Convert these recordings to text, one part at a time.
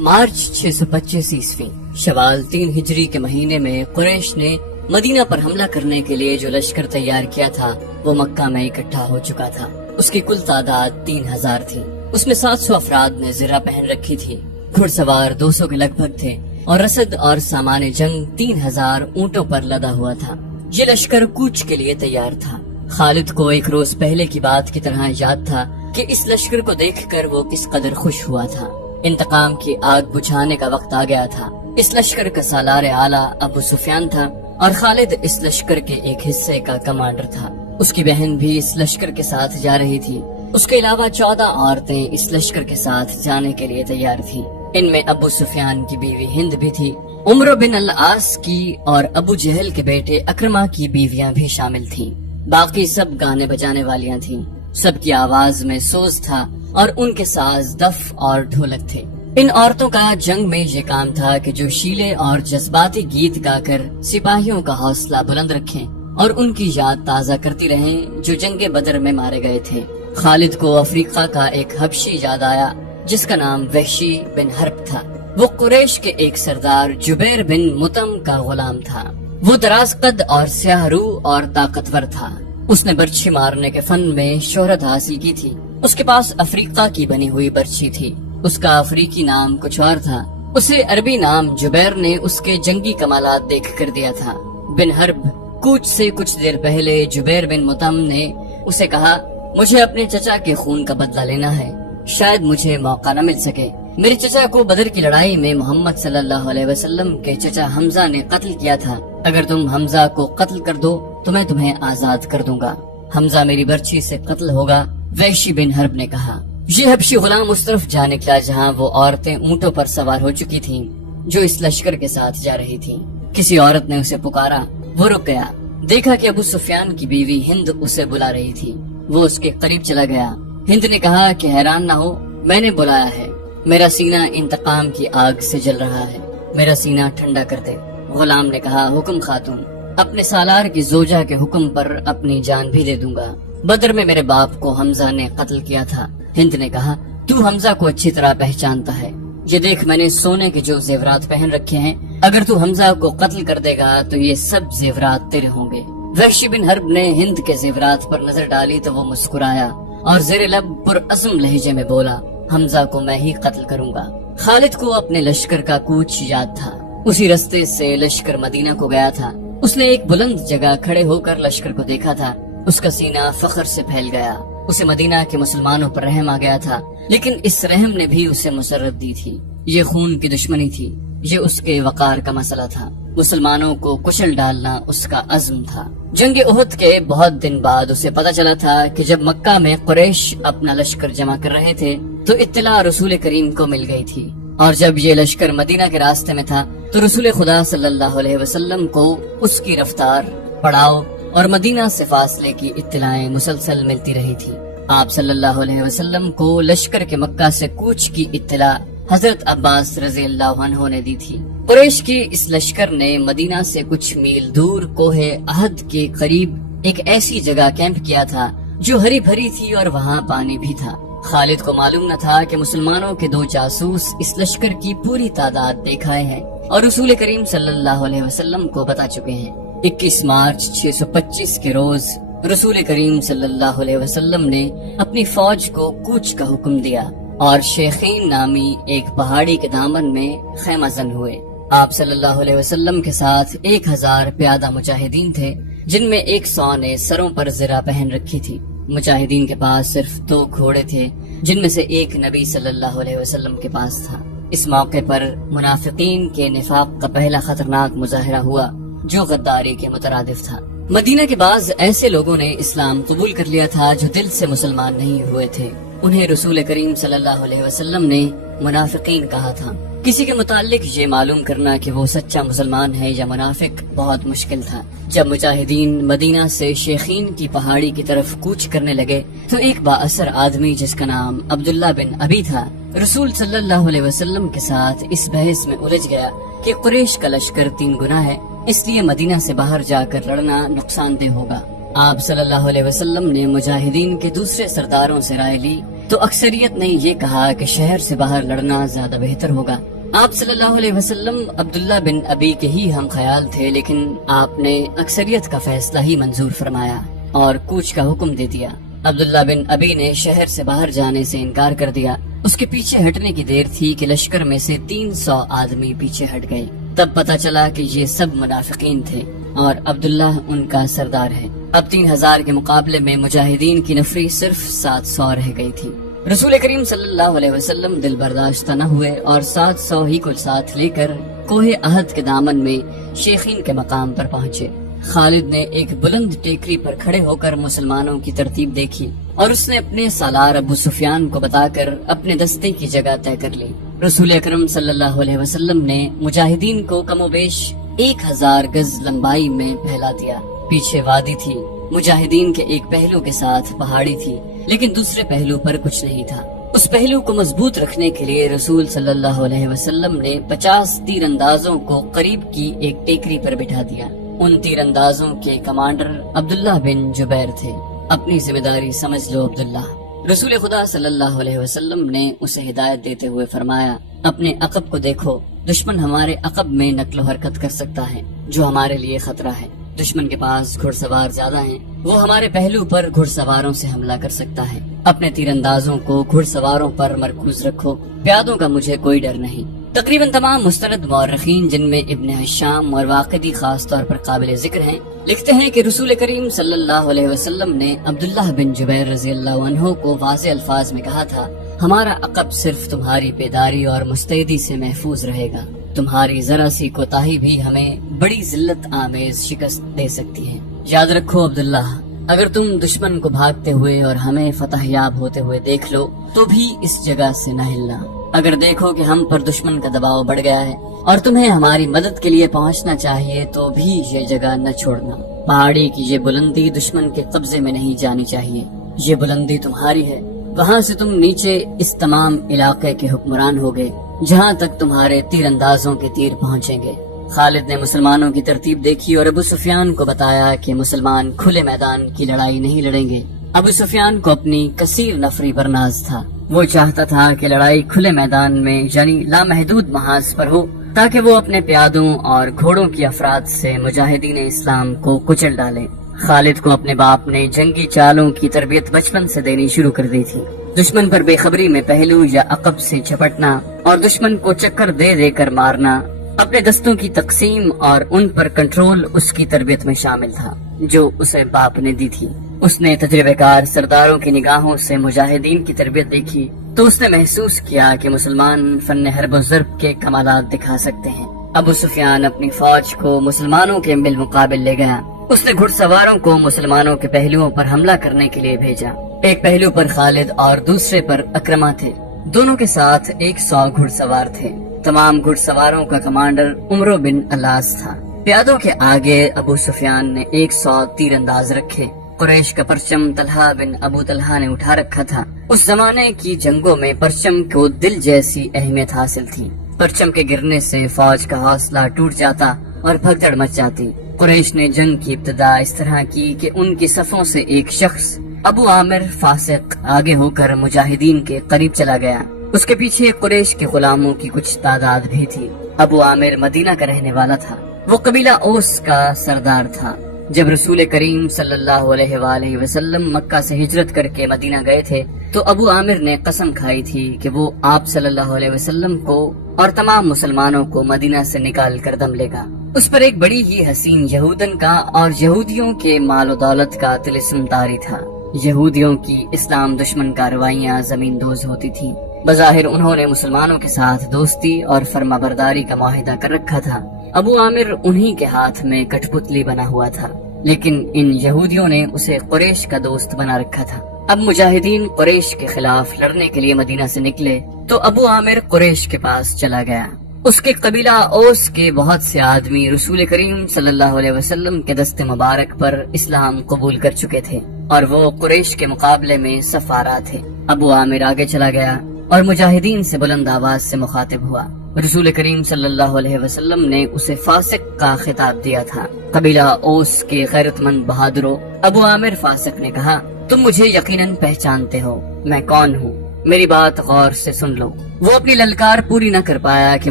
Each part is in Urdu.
مارچ 625 عیسوی شوال 3 ہجری کے مہینے میں قریش نے مدینہ پر حملہ کرنے کے لیے جو لشکر تیار کیا تھا وہ مکہ میں اکٹھا ہو چکا تھا۔ اس کی کل تعداد 3000 تھی۔ اس میں 700 افراد نے زرہ پہن رکھی تھی، گھڑ سوار 200 کے لگ بھگ تھے، اور رسد اور سامان جنگ 3000 اونٹوں پر لدا ہوا تھا۔ یہ لشکر کوچ کے لیے تیار تھا۔ خالد کو ایک روز پہلے کی بات کی طرح یاد تھا کہ اس لشکر کو دیکھ کر وہ کس قدر خوش ہوا تھا۔ انتقام کی آگ بجھانے کا وقت آ گیا تھا۔ اس لشکر کا سالار اعلیٰ ابو سفیان تھا اور خالد اس لشکر کے ایک حصے کا کمانڈر تھا۔ اس کی بہن بھی اس لشکر کے ساتھ جا رہی تھی۔ اس کے علاوہ 14 عورتیں اس لشکر کے ساتھ جانے کے لیے تیار تھیں۔ ان میں ابو سفیان کی بیوی ہند بھی تھی، عمر بن العاص کی اور ابو جہل کے بیٹے اکرمہ کی بیویاں بھی شامل تھیں۔ باقی سب گانے بجانے والیاں تھیں۔ سب کی آواز میں سوز تھا اور ان کے ساز دف اور ڈھولک تھے۔ ان عورتوں کا جنگ میں یہ کام تھا کہ جو شیلے اور جذباتی گیت گا کر سپاہیوں کا حوصلہ بلند رکھیں اور ان کی یاد تازہ کرتی رہیں جو جنگ بدر میں مارے گئے تھے۔ خالد کو افریقہ کا ایک حبشی یاد آیا جس کا نام وحشی بن حرب تھا۔ وہ قریش کے ایک سردار جبیر بن مطعم کا غلام تھا۔ وہ دراز قد اور سیاہ رو اور طاقتور تھا۔ اس نے برچھی مارنے کے فن میں شہرت حاصل کی تھی۔ اس کے پاس افریقہ کی بنی ہوئی برچھی تھی۔ اس کا افریقی نام کچھ اور تھا۔ اسے عربی نام جبیر نے اس کے جنگی کمالات دیکھ کر دیا تھا۔ بن حرب کوچ سے کچھ دیر پہلے جبیر بن مطعم نے اسے کہا، مجھے اپنے چچا کے خون کا بدلہ لینا ہے، شاید مجھے موقع نہ مل سکے۔ میرے چچا کو بدر کی لڑائی میں محمد صلی اللہ علیہ وسلم کے چچا حمزہ نے قتل کیا تھا۔ اگر تم حمزہ کو قتل کر دو تو میں تمہیں آزاد کر دوں گا۔ حمزہ میری برچھی سے قتل ہوگا، وحشی بن حرب نے کہا۔ یہ حبشی غلام اس طرف جا نکلا جہاں وہ عورتیں اونٹوں پر سوار ہو چکی تھیں جو اس لشکر کے ساتھ جا رہی تھیں۔ کسی عورت نے اسے پکارا، وہ رک گیا۔ دیکھا کہ ابو سفیان کی بیوی ہند اسے بلا رہی تھی۔ وہ اس کے قریب چلا گیا۔ ہند نے کہا کہ حیران نہ ہو، میں نے بلایا ہے، میرا سینہ انتقام کی آگ سے جل رہا ہے، میرا سینہ ٹھنڈا کر دے۔ غلام نے کہا، حکم خاتون، اپنے سالار کی زوجہ کے حکم پر اپنی جان بھی دے دوں گا۔ بدر میں میرے باپ کو حمزہ نے قتل کیا تھا۔ ہند نے کہا، تو حمزہ کو اچھی طرح پہچانتا ہے، یہ دیکھ میں نے سونے کے جو زیورات پہن رکھے ہیں، اگر تو حمزہ کو قتل کر دے گا تو یہ سب زیورات تیرے ہوں گے۔ وحشی بن حرب نے ہند کے زیورات پر نظر ڈالی تو وہ مسکرایا اور زیر لب پرعزم لہجے میں بولا، حمزہ کو میں ہی قتل کروں گا۔ خالد کو اپنے لشکر کا کوچ یاد تھا۔ اسی رستے سے لشکر مدینہ کو گیا تھا۔ اس نے ایک بلند جگہ کھڑے ہو کر لشکر کو دیکھا تھا۔ اس کا سینہ فخر سے پھیل گیا۔ اسے مدینہ کے مسلمانوں پر رحم آ گیا تھا، لیکن اس رحم نے بھی اسے مسرت دی تھی۔ یہ خون کی دشمنی تھی، یہ اس کے وقار کا مسئلہ تھا۔ مسلمانوں کو کچل ڈالنا اس کا عزم تھا۔ جنگ احد کے بہت دن بعد اسے پتا چلا تھا کہ جب مکہ میں قریش اپنا لشکر جمع کر رہے تھے تو اطلاع رسول کریم کو مل گئی تھی، اور جب یہ لشکر مدینہ کے راستے میں تھا تو رسول خدا صلی اللہ علیہ وسلم کو اس کی رفتار، پڑاؤ اور مدینہ سے فاصلے کی اطلاعیں مسلسل ملتی رہی تھی۔ آپ صلی اللہ علیہ وسلم کو لشکر کے مکہ سے کوچ کی اطلاع حضرت عباس رضی اللہ عنہ نے دی تھی۔ قریش کی اس لشکر نے مدینہ سے کچھ میل دور کوہ احد کے قریب ایک ایسی جگہ کیمپ کیا تھا جو ہری بھری تھی اور وہاں پانی بھی تھا۔ خالد کو معلوم نہ تھا کہ مسلمانوں کے 2 جاسوس اس لشکر کی پوری تعداد دیکھ آئے ہیں اور رسول کریم صلی اللہ علیہ وسلم کو بتا چکے ہیں۔ 21 مارچ 625 کے روز رسول کریم صلی اللہ علیہ وسلم نے اپنی فوج کو کوچ کا حکم دیا اور شیخین نامی ایک پہاڑی کے دامن میں خیمہ زن ہوئے۔ آپ صلی اللہ علیہ وسلم کے ساتھ 1000 پیادہ مجاہدین تھے، جن میں 100 نے سروں پر زرہ پہن رکھی تھی۔ مجاہدین کے پاس صرف 2 گھوڑے تھے، جن میں سے ایک نبی صلی اللہ علیہ وسلم کے پاس تھا۔ اس موقع پر منافقین کے نفاق کا پہلا خطرناک مظاہرہ ہوا جو غداری کے مترادف تھا۔ مدینہ کے بعض ایسے لوگوں نے اسلام قبول کر لیا تھا جو دل سے مسلمان نہیں ہوئے تھے۔ انہیں رسول کریم صلی اللہ علیہ وسلم نے منافقین کہا تھا۔ کسی کے متعلق یہ معلوم کرنا کہ وہ سچا مسلمان ہے یا منافق بہت مشکل تھا۔ جب مجاہدین مدینہ سے شیخین کی پہاڑی کی طرف کوچ کرنے لگے تو ایک با اثر آدمی جس کا نام عبداللہ بن ابی تھا رسول صلی اللہ علیہ وسلم کے ساتھ اس بحث میں الجھ گیا کہ قریش کا لشکر 3 گنا ہے، اس لیے مدینہ سے باہر جا کر لڑنا نقصان دہ ہوگا۔ آپ صلی اللہ علیہ وسلم نے مجاہدین کے دوسرے سرداروں سے رائے لی تو اکثریت نے یہ کہا کہ شہر سے باہر لڑنا زیادہ بہتر ہوگا۔ آپ صلی اللہ علیہ وسلم عبداللہ بن ابی کے ہی ہم خیال تھے، لیکن آپ نے اکثریت کا فیصلہ ہی منظور فرمایا اور کوچ کا حکم دے دیا۔ عبداللہ بن ابی نے شہر سے باہر جانے سے انکار کر دیا۔ اس کے پیچھے ہٹنے کی دیر تھی کہ لشکر میں سے 300 آدمی پیچھے ہٹ گئے۔ تب پتہ چلا کہ یہ سب منافقین تھے اور عبداللہ ان کا سردار ہے۔ اب 3000 کے مقابلے میں مجاہدین کی نفری صرف 700 رہ گئی تھی۔ رسول کریم صلی اللہ علیہ وسلم دل برداشتہ نہ ہوئے اور 700 ہی کو ساتھ لے کر کوہ احد کے دامن میں شیخین کے مقام پر پہنچے۔ خالد نے ایک بلند ٹیکری پر کھڑے ہو کر مسلمانوں کی ترتیب دیکھی اور اس نے اپنے سالار ابو سفیان کو بتا کر اپنے دستے کی جگہ طے کر لی۔ رسول اکرم صلی اللہ علیہ وسلم نے مجاہدین کو کم و بیش 1000 گز لمبائی میں پھیلا دیا۔ پیچھے وادی تھی، مجاہدین کے ایک پہلو کے ساتھ پہاڑی تھی، لیکن دوسرے پہلو پر کچھ نہیں تھا۔ اس پہلو کو مضبوط رکھنے کے لیے رسول صلی اللہ علیہ وسلم نے 50 تیر اندازوں کو قریب کی ایک ٹیکری پر بٹھا دیا۔ ان تیر اندازوں کے کمانڈر عبداللہ بن جبیر تھے۔ اپنی ذمہ داری سمجھ لو عبداللہ۔ رسول خدا صلی اللہ علیہ وسلم نے اسے ہدایت دیتے ہوئے فرمایا، اپنے عقب کو دیکھو، دشمن ہمارے عقب میں نقل و حرکت کر سکتا ہے، جو ہمارے لیے خطرہ ہے۔ دشمن کے پاس گھڑ سوار زیادہ ہیں، وہ ہمارے پہلو پر گھڑ سواروں سے حملہ کر سکتا ہے۔ اپنے تیر اندازوں کو گھڑ سواروں پر مرکوز رکھو، پیادوں کا مجھے کوئی ڈر نہیں۔ تقریباً تمام مستند مورخین، جن میں ابن حشام اور واقدی خاص طور پر قابل ذکر ہیں، لکھتے ہیں کہ رسول کریم صلی اللہ علیہ وسلم نے عبداللہ بن جبیر رضی اللہ عنہ کو واضح الفاظ میں کہا تھا، ہمارا عقب صرف تمہاری بیداری اور مستعدی سے محفوظ رہے گا، تمہاری ذرا سی کوتاہی بھی ہمیں بڑی ذلت آمیز شکست دے سکتی ہے۔ یاد رکھو عبداللہ، اگر تم دشمن کو بھاگتے ہوئے اور ہمیں فتح یاب ہوتے ہوئے دیکھ لو تو بھی اس جگہ سے نہ ہلنا۔ اگر دیکھو کہ ہم پر دشمن کا دباؤ بڑھ گیا ہے اور تمہیں ہماری مدد کے لیے پہنچنا چاہیے تو بھی یہ جگہ نہ چھوڑنا۔ پہاڑی کی یہ بلندی دشمن کے قبضے میں نہیں جانی چاہیے، یہ بلندی تمہاری ہے، وہاں سے تم نیچے اس تمام علاقے کے حکمران ہوگے جہاں تک تمہارے تیر اندازوں کے تیر پہنچیں گے۔ خالد نے مسلمانوں کی ترتیب دیکھی اور ابو سفیان کو بتایا کہ مسلمان کھلے میدان کی لڑائی نہیں لڑیں گے۔ ابو سفیان کو اپنی کثیر نفری پر ناز تھا، وہ چاہتا تھا کہ لڑائی کھلے میدان میں یعنی لامحدود محاذ پر ہو تاکہ وہ اپنے پیادوں اور گھوڑوں کی افراد سے مجاہدین اسلام کو کچل ڈالے۔ خالد کو اپنے باپ نے جنگی چالوں کی تربیت بچپن سے دینی شروع کر دی تھی۔ دشمن پر بے خبری میں پہلو یا عقب سے جھپٹنا اور دشمن کو چکر دے دے کر مارنا، اپنے دستوں کی تقسیم اور ان پر کنٹرول اس کی تربیت میں شامل تھا جو اسے باپ نے دی تھی۔ اس نے تجربہ کار سرداروں کی نگاہوں سے مجاہدین کی تربیت دیکھی تو اس نے محسوس کیا کہ مسلمان فن حرب و ضرب کے کمالات دکھا سکتے ہیں۔ ابو سفیان اپنی فوج کو مسلمانوں کے بالمقابل لے گیا۔ اس نے گھڑ سواروں کو مسلمانوں کے پہلوؤں پر حملہ کرنے کے لیے بھیجا۔ ایک پہلو پر خالد اور دوسرے پر اکرما تھے، دونوں کے ساتھ 100 گھڑ سوار تھے۔ تمام گھڑ سواروں کا کمانڈر عمرو بن الاس تھا۔ پیادوں کے آگے ابو سفیان نے 100 تیر انداز رکھے۔ قریش کا پرچم طلحہ بن ابو طلحہ نے اٹھا رکھا تھا۔ اس زمانے کی جنگوں میں پرچم کو دل جیسی اہمیت حاصل تھی۔ پرچم کے گرنے سے فوج کا حوصلہ ٹوٹ جاتا اور بھگدڑ مچ جاتی۔ قریش نے جنگ کی ابتدا اس طرح کی کہ ان کی صفوں سے ایک شخص ابو عامر فاسق آگے ہو کر مجاہدین کے قریب چلا گیا۔ اس کے پیچھے قریش کے غلاموں کی کچھ تعداد بھی تھی۔ ابو عامر مدینہ کا رہنے والا تھا، وہ قبیلہ اوس کا سردار تھا۔ جب رسول کریم صلی اللہ علیہ وآلہ وسلم مکہ سے ہجرت کر کے مدینہ گئے تھے تو ابو عامر نے قسم کھائی تھی کہ وہ آپ صلی اللہ علیہ وسلم کو اور تمام مسلمانوں کو مدینہ سے نکال کر دم لے گا۔ اس پر ایک بڑی ہی حسین یہودن کا اور یہودیوں کے مال و دولت کا طلسم طاری تھا۔ یہودیوں کی اسلام دشمن کارروائیاں زمین دوز ہوتی تھیں۔ بظاہر انہوں نے مسلمانوں کے ساتھ دوستی اور فرما برداری کا معاہدہ کر رکھا تھا۔ ابو عامر انہی کے ہاتھ میں کٹ پتلی بنا ہوا تھا، لیکن ان یہودیوں نے اسے قریش کا دوست بنا رکھا تھا۔ اب مجاہدین قریش کے خلاف لڑنے کے لیے مدینہ سے نکلے تو ابو عامر قریش کے پاس چلا گیا۔ اس کے قبیلہ اوس کے بہت سے آدمی رسول کریم صلی اللہ علیہ وسلم کے دست مبارک پر اسلام قبول کر چکے تھے اور وہ قریش کے مقابلے میں سفارا تھے۔ ابو عامر آگے چلا گیا اور مجاہدین سے بلند آواز سے مخاطب ہوا۔ رسول کریم صلی اللہ علیہ وسلم نے اسے فاسق کا خطاب دیا تھا۔ قبیلہ اوس کے غیرت مند بہادروں، ابو عامر فاسق نے کہا، تم مجھے یقیناً پہچانتے ہو، میں کون ہوں؟ میری بات غور سے سن لو۔ وہ اپنی للکار پوری نہ کر پایا کہ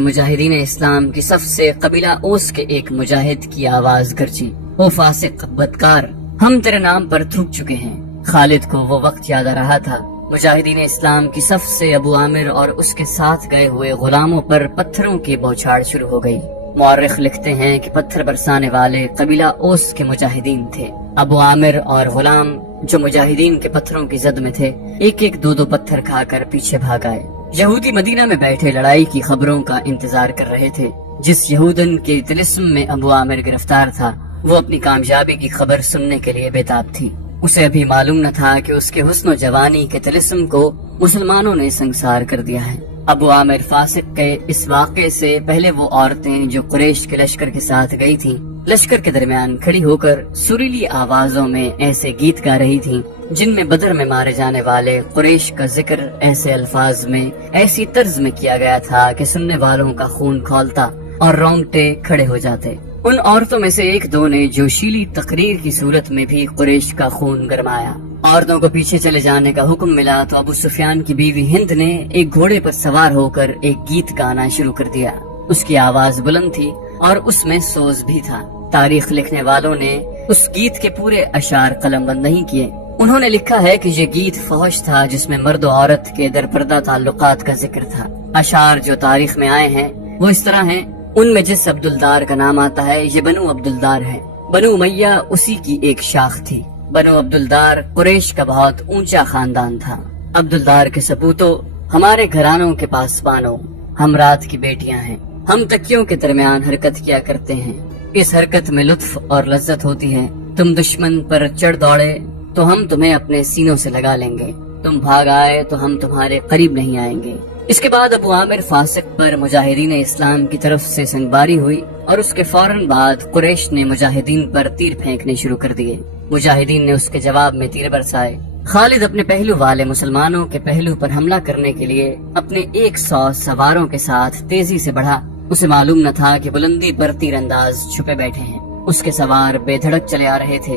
مجاہدین اسلام کی صف سے قبیلہ اوس کے ایک مجاہد کی آواز گرجی، او فاسق بدکار، ہم تیرے نام پر تھوک چکے ہیں۔ خالد کو وہ وقت یاد آ رہا تھا۔ مجاہدین اسلام کی صف سے ابو عامر اور اس کے ساتھ گئے ہوئے غلاموں پر پتھروں کی بوچھاڑ شروع ہو گئی۔ مورخ لکھتے ہیں کہ پتھر برسانے والے قبیلہ اوس کے مجاہدین تھے۔ ابو عامر اور غلام جو مجاہدین کے پتھروں کی زد میں تھے، ایک ایک دو پتھر کھا کر پیچھے بھاگ آئے۔ یہودی مدینہ میں بیٹھے لڑائی کی خبروں کا انتظار کر رہے تھے۔ جس یہودن کے طلسم میں ابو عامر گرفتار تھا، وہ اپنی کامیابی کی خبر سننے کے لیے بےتاب تھی۔ اسے ابھی معلوم نہ تھا کہ اس کے حسن و جوانی کے طلسم کو مسلمانوں نے سنگسار کر دیا ہے۔ ابو عامر فاسق کے اس واقعے سے پہلے وہ عورتیں جو قریش کے لشکر کے ساتھ گئی تھیں، لشکر کے درمیان کھڑی ہو کر سریلی آوازوں میں ایسے گیت گا رہی تھیں جن میں بدر میں مارے جانے والے قریش کا ذکر ایسے الفاظ میں، ایسی طرز میں کیا گیا تھا کہ سننے والوں کا خون کھولتا اور رونگٹے کھڑے ہو جاتے۔ ان عورتوں میں سے ایک دو نے جوشیلی تقریر کی صورت میں بھی قریش کا خون گرمایا۔ عورتوں کو پیچھے چلے جانے کا حکم ملا تو ابو سفیان کی بیوی ہند نے ایک گھوڑے پر سوار ہو کر ایک گیت گانا شروع کر دیا۔ اس کی آواز بلند تھی اور اس میں سوز بھی تھا۔ تاریخ لکھنے والوں نے اس گیت کے پورے اشعار قلم بند نہیں کیے۔ انہوں نے لکھا ہے کہ یہ گیت فحش تھا جس میں مرد و عورت کے درپردہ تعلقات کا ذکر تھا۔ اشعار جو تاریخ میں آئے ہیں وہ اس طرح ہیں، ان میں جس عبدالدار کا نام آتا ہے یہ بنو عبدالدار ہے۔ بنو امیہ اسی کی ایک شاخ تھی۔ بنو عبدالدار قریش کا بہت اونچا خاندان تھا۔ عبدالدار کے سپوتوں، ہمارے گھرانوں کے پاسبانوں، ہم رات کی بیٹیاں ہیں، ہم تکیوں کے درمیان حرکت کیا کرتے ہیں، اس حرکت میں لطف اور لذت ہوتی ہے۔ تم دشمن پر چڑھ دوڑے تو ہم تمہیں اپنے سینوں سے لگا لیں گے، تم بھاگ آئے تو ہم تمہارے قریب نہیں آئیں گے۔ اس کے بعد ابو عامر فاسق پر مجاہدین اسلام کی طرف سے سنگباری ہوئی اور اس کے فوراً بعد قریش نے مجاہدین پر تیر پھینکنے شروع کر دیے۔ مجاہدین نے اس کے جواب میں تیر برسائے۔ خالد اپنے پہلو والے مسلمانوں کے پہلو پر حملہ کرنے کے لیے اپنے 100 سواروں کے ساتھ تیزی سے بڑھا۔ اسے معلوم نہ تھا کہ بلندی پر تیر انداز چھپے بیٹھے ہیں۔ اس کے سوار بے دھڑک چلے آ رہے تھے۔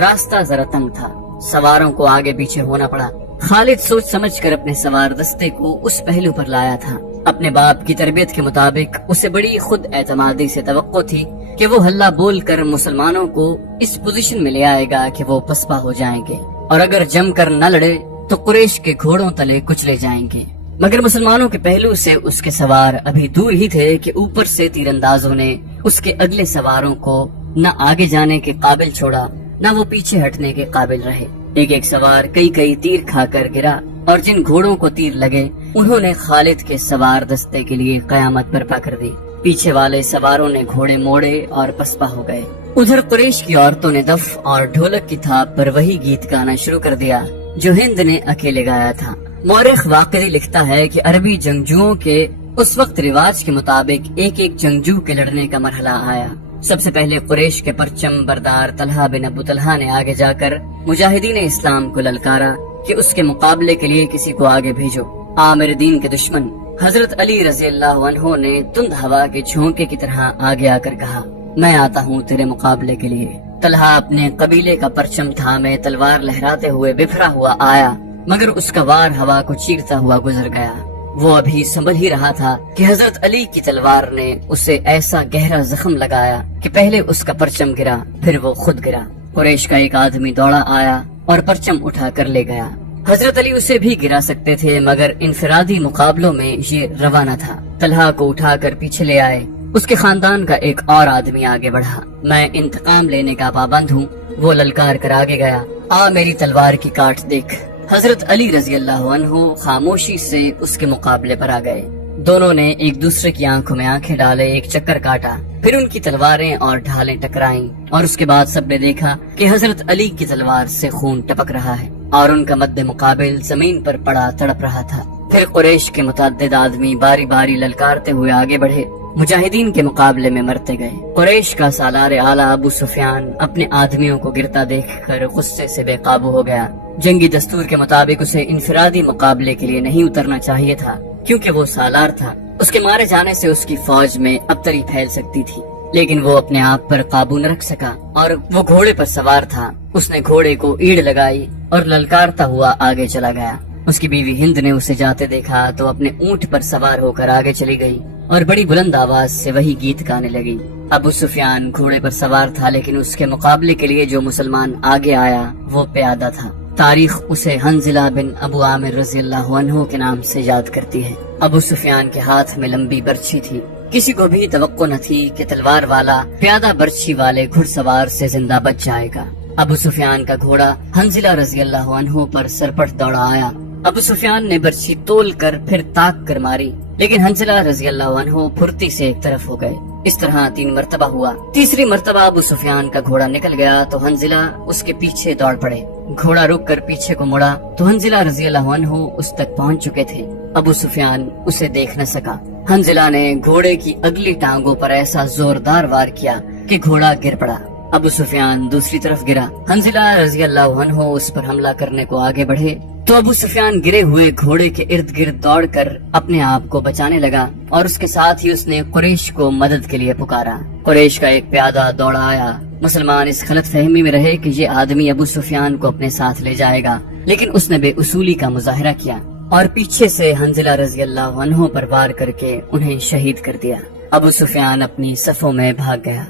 راستہ ذرا تنگ تھا، سواروں کو آگے پیچھے ہونا پڑا۔ خالد سوچ سمجھ کر اپنے سوار دستے کو اس پہلو پر لایا تھا۔ اپنے باپ کی تربیت کے مطابق اسے بڑی خود اعتمادی سے توقع تھی کہ وہ ہلہ بول کر مسلمانوں کو اس پوزیشن میں لے آئے گا کہ وہ پسپا ہو جائیں گے، اور اگر جم کر نہ لڑے تو قریش کے گھوڑوں تلے کچلے جائیں گے۔ مگر مسلمانوں کے پہلو سے اس کے سوار ابھی دور ہی تھے کہ اوپر سے تیر اندازوں نے اس کے اگلے سواروں کو نہ آگے جانے کے قابل چھوڑا نہ وہ پیچھے ہٹنے کے قابل رہے۔ ایک ایک سوار کئی تیر کھا کر گرا، اور جن گھوڑوں کو تیر لگے انہوں نے خالد کے سوار دستے کے لیے قیامت برپا کر دی۔ پیچھے والے سواروں نے گھوڑے موڑے اور پسپا ہو گئے۔ ادھر قریش کی عورتوں نے دف اور ڈھولک کی تھاپ پر وہی گیت گانا شروع کر دیا جو ہند نے اکیلے گایا تھا۔ مورخ واقعی لکھتا ہے کہ عربی جنگجوؤں کے اس وقت رواج کے مطابق ایک ایک جنگجو کے لڑنے کا مرحلہ آیا۔ سب سے پہلے قریش کے پرچم بردار طلحہ بن ابو طلحہ نے آگے جا کر مجاہدین اسلام کو للکارا کہ اس کے مقابلے کے لیے کسی کو آگے بھیجو۔ عامر دین کے دشمن حضرت علی رضی اللہ عنہ نے تند ہوا کے جھونکے کی طرح آگے آ کر کہا، میں آتا ہوں تیرے مقابلے کے لیے۔ طلحہ اپنے قبیلے کا پرچم تھامے تلوار لہراتے ہوئے بفرا ہوا آیا، مگر اس کا وار ہوا کو چیرتا ہوا گزر گیا۔ وہ ابھی سنبھل ہی رہا تھا کہ حضرت علی کی تلوار نے اسے ایسا گہرا زخم لگایا کہ پہلے اس کا پرچم گرا، پھر وہ خود گرا۔ قریش کا ایک آدمی دوڑا آیا اور پرچم اٹھا کر لے گیا۔ حضرت علی اسے بھی گرا سکتے تھے، مگر انفرادی مقابلوں میں یہ روا نہ تھا۔ طلحہ کو اٹھا کر پیچھے لے آئے۔ اس کے خاندان کا ایک اور آدمی آگے بڑھا۔ میں انتقام لینے کا پابند ہوں، وہ للکار کر آگے گیا، آ میری تلوار کی کاٹ دیکھ۔ حضرت علی رضی اللہ عنہ خاموشی سے اس کے مقابلے پر آ گئے۔ دونوں نے ایک دوسرے کی آنکھوں میں آنکھیں ڈالے، ایک چکر کاٹا، پھر ان کی تلواریں اور ڈھالیں ٹکرائیں، اور اس کے بعد سب نے دیکھا کہ حضرت علی کی تلوار سے خون ٹپک رہا ہے اور ان کا مد مقابل زمین پر پڑا تڑپ رہا تھا۔ پھر قریش کے متعدد آدمی باری باری للکارتے ہوئے آگے بڑھے، مجاہدین کے مقابلے میں مرتے گئے۔ قریش کا سالار اعلیٰ ابو سفیان اپنے آدمیوں کو گرتا دیکھ کر غصے سے بے قابو ہو گیا۔ جنگی دستور کے مطابق اسے انفرادی مقابلے کے لیے نہیں اترنا چاہیے تھا، کیونکہ وہ سالار تھا۔ اس کے مارے جانے سے اس کی فوج میں ابتری پھیل سکتی تھی، لیکن وہ اپنے آپ پر قابو نہ رکھ سکا اور وہ گھوڑے پر سوار تھا۔ اس نے گھوڑے کو ایڑ لگائی اور للکارتا ہوا آگے چلا گیا۔ اس کی بیوی ہند نے اسے جاتے دیکھا تو اپنے اونٹ پر سوار ہو کر آگے چلی گئی اور بڑی بلند آواز سے وہی گیت گانے لگی۔ ابو سفیان گھوڑے پر سوار تھا، لیکن اس کے مقابلے کے لیے جو مسلمان آگے آیا وہ پیادہ تھا۔ تاریخ اسے حنظلہ بن ابو عامر رضی اللہ عنہ کے نام سے یاد کرتی ہے۔ ابو سفیان کے ہاتھ میں لمبی برچھی تھی۔ کسی کو بھی توقع نہ تھی کہ تلوار والا پیادہ برچھی والے گھڑ سوار سے زندہ بچ جائے گا۔ ابو سفیان کا گھوڑا حنظلہ رضی اللہ عنہ پر سرپٹ دوڑا آیا۔ ابو سفیان نے برچھی تول کر پھر تاک کر ماری، لیکن حنظلہ رضی اللہ عنہ پھرتی سے ایک طرف ہو گئے۔ اس طرح 3 مرتبہ ہوا۔ تیسری مرتبہ ابو سفیان کا گھوڑا نکل گیا تو حنظلہ اس کے پیچھے دوڑ پڑے۔ گھوڑا رک کر پیچھے کو مڑا تو حنظلہ رضی اللہ عنہ اس تک پہنچ چکے تھے۔ ابو سفیان اسے دیکھ نہ سکا۔ حنظلہ نے گھوڑے کی اگلی ٹانگوں پر ایسا زوردار وار کیا کہ گھوڑا گر پڑا۔ ابو سفیان دوسری طرف گرا۔ حنظلہ رضی اللہ عنہ اس پر حملہ کرنے کو آگے بڑھے تو ابو سفیان گرے ہوئے گھوڑے کے ارد گرد دوڑ کر اپنے آپ کو بچانے لگا، اور اس کے ساتھ ہی اس نے قریش کو مدد کے لیے پکارا۔ قریش کا ایک پیادہ دوڑا آیا۔ مسلمان اس غلط فہمی میں رہے کہ یہ آدمی ابو سفیان کو اپنے ساتھ لے جائے گا، لیکن اس نے بے اصولی کا مظاہرہ کیا اور پیچھے سے حنظلہ رضی اللہ عنہ پر وار کر کے انہیں شہید کر دیا۔ ابو سفیان اپنی صفوں میں بھاگ گیا۔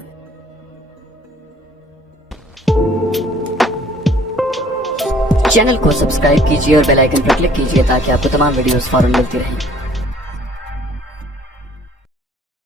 چینل کو سبسکرائب کیجیے اور بیل آئیکن پر کلک کیجیے تاکہ آپ کو تمام ویڈیوز فوراً ملتی رہیں۔